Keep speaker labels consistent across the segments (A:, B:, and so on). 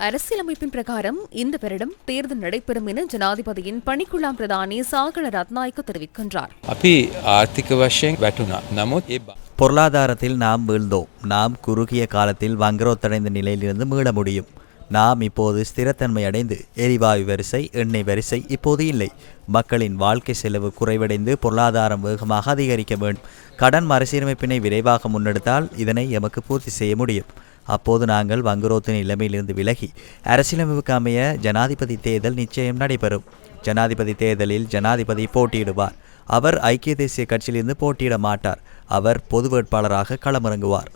A: அரசியலமைப்பின் பிரகாரம் இந்த வருடம் தேர்தல் நடைபெறும் என ஜனாதிபதியின் பணிக்குழாம் பிரதானி சாகல ரத்நாயக்க தெரிவிக்கின்றார்.
B: பொருளாதாரத்தில் நாம் வீழ்ந்தோம். நாம் குறுகிய காலத்தில் வங்கரோத்தடைந்த நிலையிலிருந்து மீள முடியும். நாம் இப்போது ஸ்திரத்தன்மை அடைந்து எரிவாயு வரிசை எண்ணெய் வரிசை இப்போது இல்லை. மக்களின் வாழ்க்கை செலவு குறைவடைந்து பொருளாதாரம் வேகமாக அதிகரிக்க வேண்டும். கடன் மறுசீரமைப்பினை விரைவாக முன்னெடுத்தால் இதனை எமக்கு பூர்த்தி செய்ய முடியும். அப்போது நாங்கள் வங்குரோத்தின் நிலைமையிலிருந்து விலகி அரசியலமைப்புக்கு அமைய ஜனாதிபதி தேர்தல் நிச்சயம் நடைபெறும். ஜனாதிபதி தேர்தலில் ஜனாதிபதி போட்டியிடுவார். அவர் ஐக்கிய தேசிய கட்சியிலிருந்து போட்டியிட மாட்டார். அவர் பொது வேட்பாளராக களமிறங்குவார்.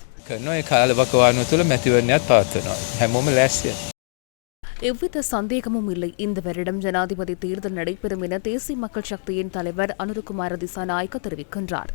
A: எவ்வித சந்தேகமும் இல்லை. இந்த வருடம் ஜனாதிபதி தேர்தல் நடைபெறும் என தேசிய மக்கள் சக்தியின் தலைவர் அனுருகுமார் திசாநாயக்க தெரிவிக்கின்றார்.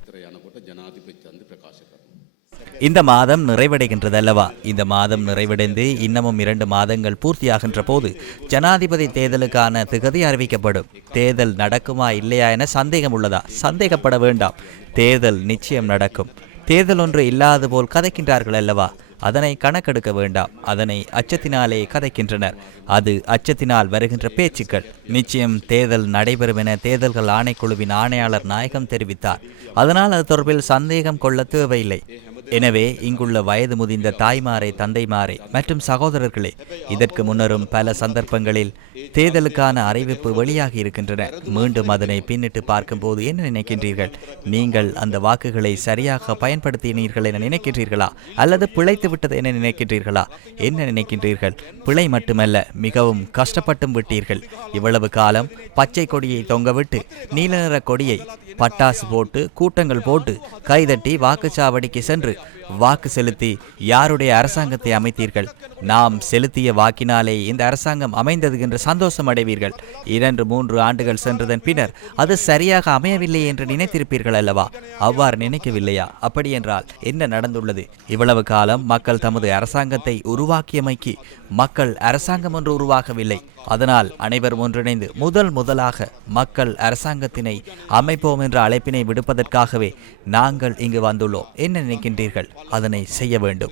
B: இந்த மாதம் நிறைவடைகின்றதல்லவா? இந்த மாதம் நிறைவடைந்து இன்னமும் இரண்டு மாதங்கள் பூர்த்தியாகின்ற போது ஜனாதிபதி தேர்தலுக்கான திகதி அறிவிக்கப்படும். தேர்தல் நடக்குமா இல்லையா என சந்தேகம் உள்ளதா சந்தேகப்பட வேண்டாம். தேர்தல் நிச்சயம் நடக்கும். தேர்தல் ஒன்று இல்லாது போல் கதைக்கின்றார்கள் அல்லவா அதனை கணக்கெடுக்க வேண்டாம். அதனை அச்சத்தினாலே கதைக்கின்றனர். அது அச்சத்தினால் வருகின்ற பேச்சுக்கள். நிச்சயம் தேர்தல் நடைபெறும் என தேர்தல்கள் ஆணைக்குழுவின் ஆணையாளர் நாயகம் தெரிவித்தார். அதனால் அது தொடர்பில் சந்தேகம் கொள்ள தேவையில்லை. எனவே இங்குள்ள வயது முதிர்ந்த தாய்மாரே தந்தைமாரே மற்றும் சகோதரர்களே இதற்கு முன்னரும் பல சந்தர்ப்பங்களில் தேர்தலுக்கான அறிவிப்பு வெளியாகி இருக்கின்றன. மீண்டும் அதனை பின்னிட்டு பார்க்கும்போது என்ன நினைக்கின்றீர்கள்? நீங்கள் அந்த வாக்குகளை சரியாக பயன்படுத்தினீர்கள் என நினைக்கின்றீர்களா? அல்லது பிழைத்து விட்டது என நினைக்கின்றீர்களா? என்ன நினைக்கின்றீர்கள்? பிழை மட்டுமல்ல மிகவும் கஷ்டப்பட்டும் விட்டீர்கள். இவ்வளவு காலம் பச்சை கொடியை தொங்கவிட்டு நீல நிற கொடியை பட்டாசு போட்டு கூட்டங்கள் போட்டு கைதட்டி வாக்குச்சாவடிக்கு சென்று வாக்கு செலுத்தி யாருடைய அரசாங்கத்தை அமைத்தீர்கள்? நாம் செலுத்திய வாக்கினாலே இந்த அரசாங்கம் அமைந்தது என்று சந்தோஷம் அடைவீர்கள். இரண்டு மூன்று ஆண்டுகள் சென்றதன் பின்னர் அது சரியாக அமையவில்லை என்று நினைத்திருப்பீர்கள் அல்லவா? அவ்வாறு நினைக்கவில்லையா? அப்படி என்றால் என்ன நடந்துள்ளது? இவ்வளவு காலம் மக்கள் தமது அரசாங்கத்தை உருவாக்கியமைக்கு மக்கள் அரசாங்கம் ஒன்று உருவாகவில்லை. அதனால் அனைவரும் ஒன்றிணைந்து முதல் முதலாக மக்கள் அரசாங்கத்தினை அமைப்போம் என்ற அழைப்பினை விடுப்பதற்காகவே நாங்கள் இங்கு வந்துள்ளோம். என்ன நினைக்கின்றீர்கள்? அதனை செய்ய வேண்டும்.